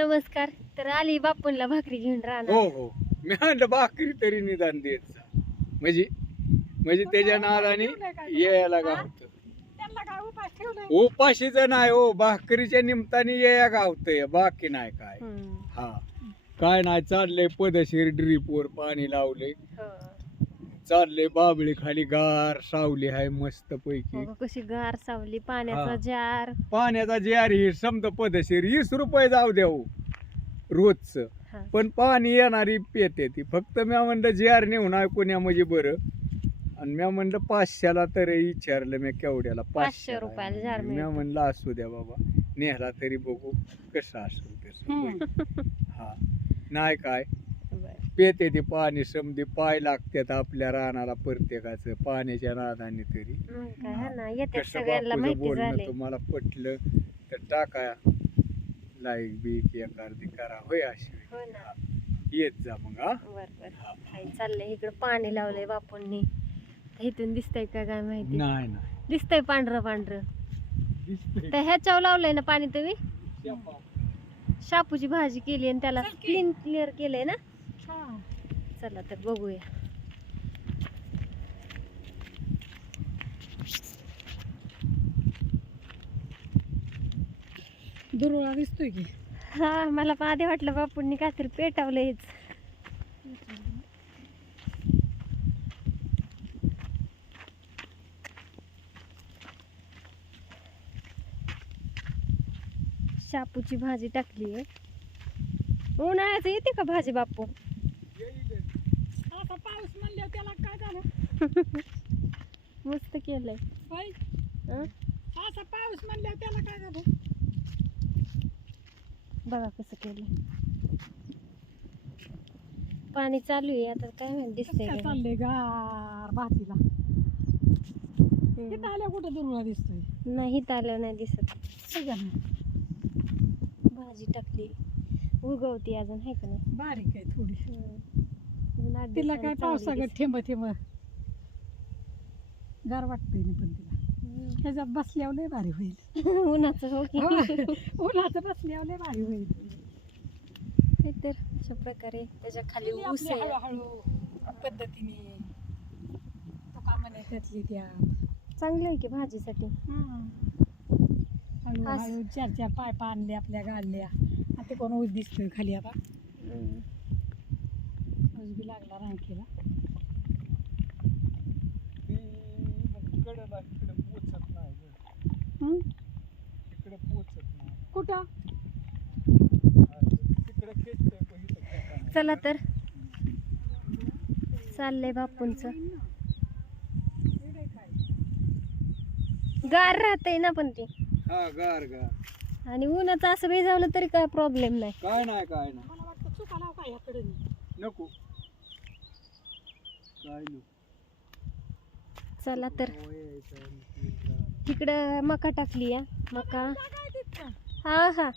नमस्कार. तर आली बापूंला भाकरी घेऊन हो राहणार. हो मी म्हणलं भाकरी तरी निदान देत जा. म्हणजे म्हणजे त्याच्या नादाने यायला गावत. त्यांना काय उपास ठेवलाय? उपाशीच नाही हो भाकरीच्या निमताने याया गावतंय. बाकी नाही काय. हम्म. हा. काय नाही चाललंय पदशीर ड्रीपवर पाणी लावलंय. हो. चाललंय बाबळी खाली गार सावली आहे मस्त पैकी बघा कशी गार सावली पाण्याचा हा. जार पाण्याचा जे हे समजा पदशीर वीस रुपये जाऊ द्या हो, रोजच हा. पण पाणी येणारी पेते ती फक्त म्या म्हणलं जे आर नेऊन ऐकून या म्हणजे बरं आणि म्या म्हणलं पाचशेला तर विचारलं मी केवढ्याला पाचशे रुपयाला जार म्या मिळतं. म्हणलं असू द्या बाबा नेहला तरी बघू कसं असेल तसं होईल. हा नाही काय. पेते ते पाणी समधी पाय लागतात आपल्या रानाला प्रत्येकाचं पाण्याच्या नादाने तरी. मग काय हा ना येते कसं सगळ्यांना बापूचं माहिती बोलणं झाले तुम्हाला पटलं तर टाका. लाईक बीक एखादी करा. होय अशी. हो ना. हा. येत जा मग हा. बर बर. काय चाललंय? इकडं पाणी लावलंय बापूंनी. इथून दिसतंय का काय माहिती? नाही नाही. दिसतंय पांढरं पांढरं. दिसतंय. तर ह्याच्यावर लावलंय ना पाणी तुम्ही? शेपा. शापूची भाजी केली आणि त्याला. क्लीन क्लिअर केलंय ना? हा. चला तर बघूया. दुर्वा दिसतोय की? हा मला पण आधी वाटलं बापूंनी काहीतरी पेटावलं हेच. शापूची भाजी टाकली आहे उन्हाळ्याचं येते का भाजी बापू? पाऊस म्हणल्यावर त्याला काय झालं? मस्त केलंय. होय हं? असा पाऊस म्हणल्यावर त्याला काय झालं? बघा कसं केलंय. पाणी चालू आहे आता काय माहिती दिसतंय. चाललंय गार भाजीला हम्म. इथं आल्या कुठं दुर्वा दिसतोय? नाही आलं नाही दिसत. भाजी टाकली. उगवती अजून आहे का नाही? बारीक आहे थोडी. तिला काय पावसागत. थेंब थेंब गार वाटतंय ना पण तिला. ह्याच्यात बसल्यावर लय भारी होईल. उन्हाचं हो की. उन्हाचं बसल्यावर लय भारी होईल. हे तर अशा प्रकारे त्याच्याखाली ऊस आहे. हळूहळू पद्धतीने तो का म्हणे त्यातली त्या. चांगलं आहे की भाजीसाठी? हळूहळू चार चार पायपा आणले आपल्या गाडल्या आणि ते कोण ऊस दिसतोय खाली आता? ऊस बी लागला रांकीला ती मग कडेला इकडे पोचत नाही गं. हं? इकडे पोचत नाही. कुठं? तिकडे खेचतंय पण इथं खेचा नाही. चला तर. चाललंय बापूंच. गार राहतंय ना पण ते. हा गार गार. आणि उन्हाचं असं भिजावलं तरी काय प्रॉब्लेम नाही. काय नाही काय नाही. मला वाटतं चुका लाव का ह्याकडे नको काय नको. चला तर. तिकडं मका टाकली या मका. हा हा.